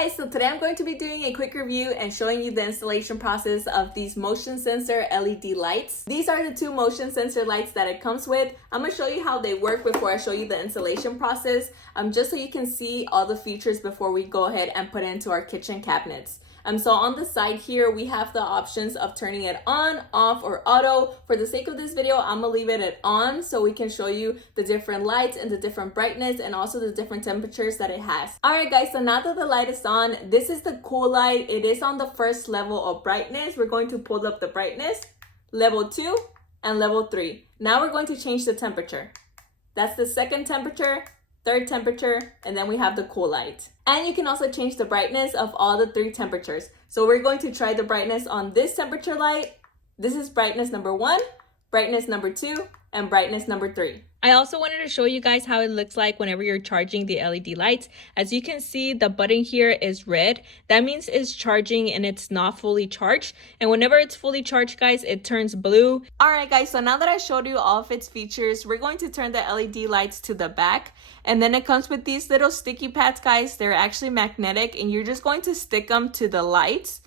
guys, so today I'm going to be doing a quick review and showing you the installation process of these motion sensor LED lights. These are the two motion sensor lights that it comes with. I'm going to show you how they work before I show you the installation process, just so you can see all the features before we go ahead and put it into our kitchen cabinets. So on the side here, we have the options of turning it on, off, or auto. For the sake of this video, I'm gonna leave it at on so we can show you the different lights and the different brightness and also the different temperatures that it has. All right, guys, so now that the light is on, this is the cool light. It is on the first level of brightness. We're going to pull up the brightness, level 2 and level 3. Now we're going to change the temperature. That's the second temperature, third temperature, and then we have the cool light. And you can also change the brightness of all the 3 temperatures. So we're going to try the brightness on this temperature light. This is brightness number 1, brightness number 2, and brightness number 3. I also wanted to show you guys how it looks like whenever you're charging the LED lights. As you can see, the button here is red. That means it's charging and it's not fully charged. And whenever it's fully charged, guys, it turns blue. All right, guys, so now that I showed you all of its features, we're going to turn the LED lights to the back. And then it comes with these little sticky pads, guys. They're actually magnetic and you're just going to stick them to the lights.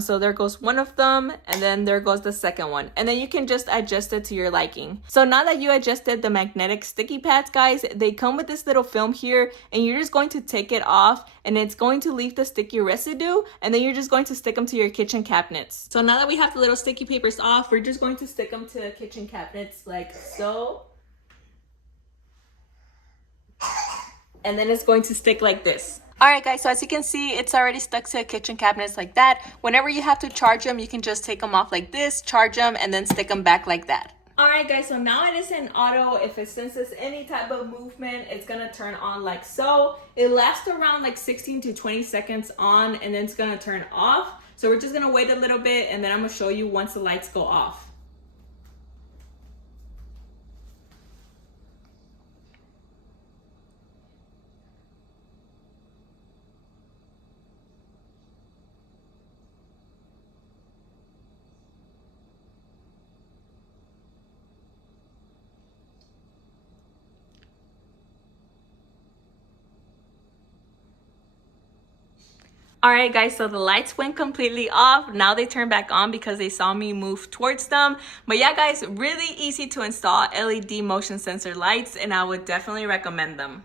So there goes one of them, and then there goes the second one. And then you can just adjust it to your liking. So now that you adjusted the magnetic sticky pads, guys, they come with this little film here, and you're just going to take it off, and it's going to leave the sticky residue, and then you're just going to stick them to your kitchen cabinets. So now that we have the little sticky papers off, we're just going to stick them to kitchen cabinets like so. And then it's going to stick like this. Alright guys, so as you can see, it's already stuck to kitchen cabinets like that. Whenever you have to charge them, you can just take them off like this, charge them, and then stick them back like that. Alright guys, so now it is in auto. If it senses any type of movement, it's going to turn on like so. It lasts around like 16 to 20 seconds on, and then it's going to turn off. So we're just going to wait a little bit, and then I'm going to show you once the lights go off. Alright guys, so the lights went completely off. Now they turn back on because they saw me move towards them. But yeah guys, really easy to install LED motion sensor lights, and I would definitely recommend them.